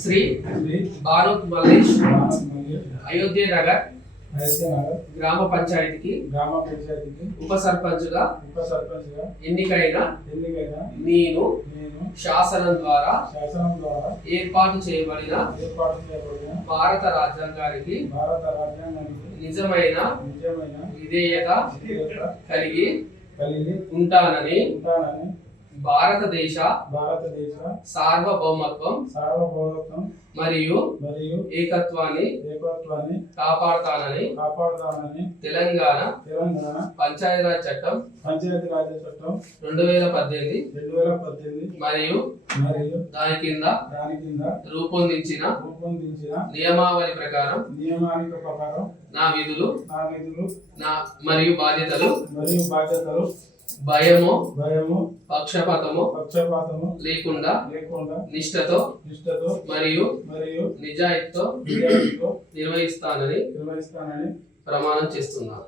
శ్రీ భానుక్ మల్లేష్ అయోధ్య నగర్ గ్రామ పంచాయతీకి ఉప సర్పంచ్గా ఎన్నికైన నేను శాసనం ద్వారా ఏర్పాటు చేయబడిన భారత రాజ్యాంగానికి నిజమైన విధేయత కలిగి ఉంటానని భారతదేశ సార్వభౌమత్వం మరియు ఏకత్వాన్ని కాపాడుతానని తెలంగాణ పంచాయతీరాజ్ చట్టం 2018 మరియు దాని కింద రూపొందించిన నియమావళి ప్రకారం నా విధులు మరియు బాధ్యతలు భయము పక్షపాతము లేకుండా నిష్ఠతో మరియు నిజాయితీతో నిర్వహిస్తానని ప్రమాణం చేస్తున్నాను.